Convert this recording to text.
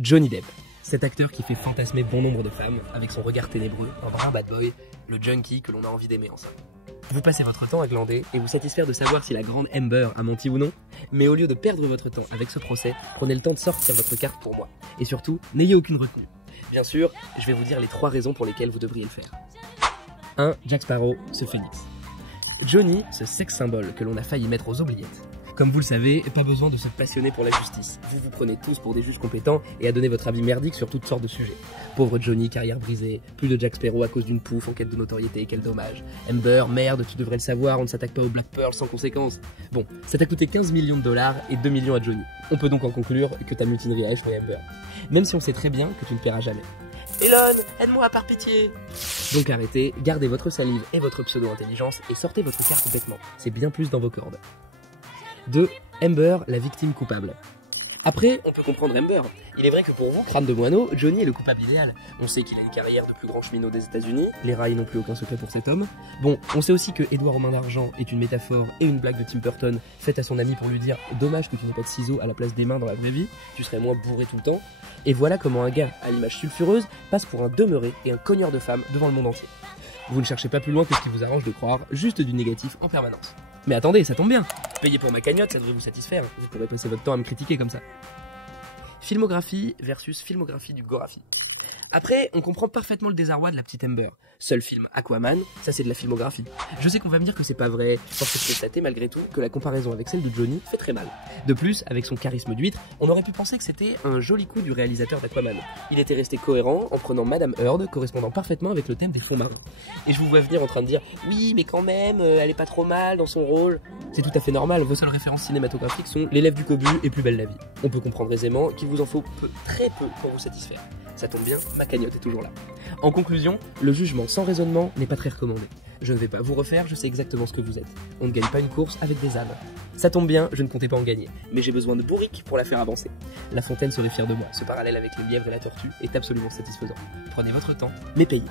Johnny Depp. Cet acteur qui fait fantasmer bon nombre de femmes avec son regard ténébreux, un brin bad boy, le junkie que l'on a envie d'aimer ensemble. Vous passez votre temps à glander et vous satisfaire de savoir si la grande Amber a menti ou non, mais au lieu de perdre votre temps avec ce procès, prenez le temps de sortir votre carte pour moi. Et surtout, n'ayez aucune retenue. Bien sûr, je vais vous dire les 3 raisons pour lesquelles vous devriez le faire. 1. Jack Sparrow, ce phénix. Johnny, ce sexe symbole que l'on a failli mettre aux oubliettes. Comme vous le savez, pas besoin de se passionner pour la justice. Vous vous prenez tous pour des juges compétents et à donner votre avis merdique sur toutes sortes de sujets. Pauvre Johnny, carrière brisée, plus de Jack Sparrow à cause d'une pouffe en quête de notoriété, quel dommage. Amber, merde, tu devrais le savoir, on ne s'attaque pas au Black Pearl sans conséquence. Bon, ça t'a coûté 15 millions de dollars et 2 millions à Johnny. On peut donc en conclure que ta mutinerie a échoué Amber. Même si on sait très bien que tu ne paieras jamais. Elon, aide-moi par pitié. Donc arrêtez, gardez votre salive et votre pseudo-intelligence et sortez votre carte bêtement. C'est bien plus dans vos cordes. 2. Amber, la victime coupable. Après, on peut comprendre Amber. Il est vrai que pour vous, crâne de moineau, Johnny est le coupable idéal. On sait qu'il a une carrière de plus grand cheminot des États-Unis, les rails n'ont plus aucun secret pour cet homme. Bon, on sait aussi que Édouard aux mains d'argent est une métaphore et une blague de Tim Burton faite à son ami pour lui dire « Dommage que tu n'aies pas de ciseaux à la place des mains dans la vraie vie, tu serais moins bourré tout le temps ». Et voilà comment un gars à l'image sulfureuse passe pour un demeuré et un cogneur de femmes devant le monde entier. Vous ne cherchez pas plus loin que ce qui vous arrange de croire, juste du négatif en permanence. Mais attendez, ça tombe bien. Payez pour ma cagnotte, ça devrait vous satisfaire. Vous pourrez passer votre temps à me critiquer comme ça. Filmographie versus filmographie du Gorafi. Après, on comprend parfaitement le désarroi de la petite Amber. Seul film Aquaman, ça c'est de la filmographie. Je sais qu'on va me dire que c'est pas vrai, parce que je peux constater malgré tout que la comparaison avec celle de Johnny fait très mal. De plus, avec son charisme d'huître, on aurait pu penser que c'était un joli coup du réalisateur d'Aquaman. Il était resté cohérent en prenant Madame Heard, correspondant parfaitement avec le thème des fonds marins. Et je vous vois venir en train de dire « Oui, mais quand même, elle est pas trop mal dans son rôle ». C'est tout à fait normal, vos seules références cinématographiques sont L'élève du cobu et Plus belle la vie. On peut comprendre aisément qu'il vous en faut très peu pour vous satisfaire. Ça tombe bien, ma cagnotte est toujours là. En conclusion, le jugement sans raisonnement n'est pas très recommandé. Je ne vais pas vous refaire, je sais exactement ce que vous êtes. On ne gagne pas une course avec des ânes. Ça tombe bien, je ne comptais pas en gagner, mais j'ai besoin de bourriques pour la faire avancer. La Fontaine serait fière de moi, ce parallèle avec le lièvre et la tortue est absolument satisfaisant. Prenez votre temps, mais payez.